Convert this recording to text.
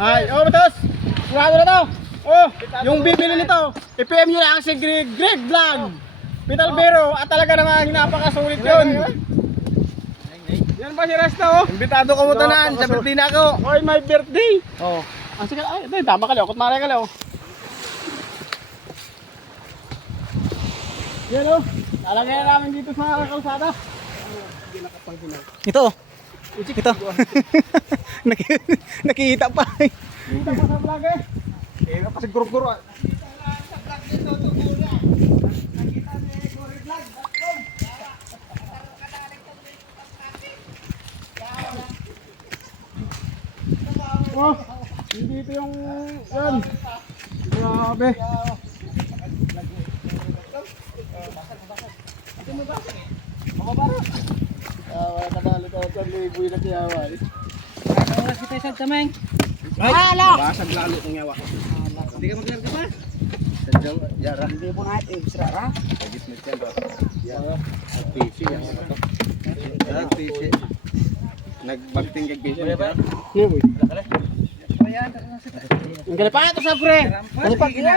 Ay, oh, batos! Sigurado na to! Oh, yung bibili nito, i-PM nyo lang si Greg Vlog! Pital Bero, at talaga namang napakasulit yun! Yan ba si Rasta, oh? Imbitado ko mo tanan, sa birthday na ako. Oy, my birthday! Oh. Ah, sige, ay, tama ka lang, kutmara ka lang. Yan, oh. Lalagay na namin dito sa kalsada. Ito. Ito. Nakikita pa. Kita pa sa vlog eh. Eh, kasi guro-guro. Oh, hindi ito yung yan. Grabe. Wala ka na luto sa liboy na kiyawa. Oras kita isang tameng. Basag lalo kong yawa. Hindi ka maglarga ba? Sadyang yara. Hindi po na ito, isra ra. Agit mo siya ba? Yara. Pisi yan. Pisi. Nagbagting kag pisi. Iya, boy. Ang galipa ito sa pre. Galipa ito.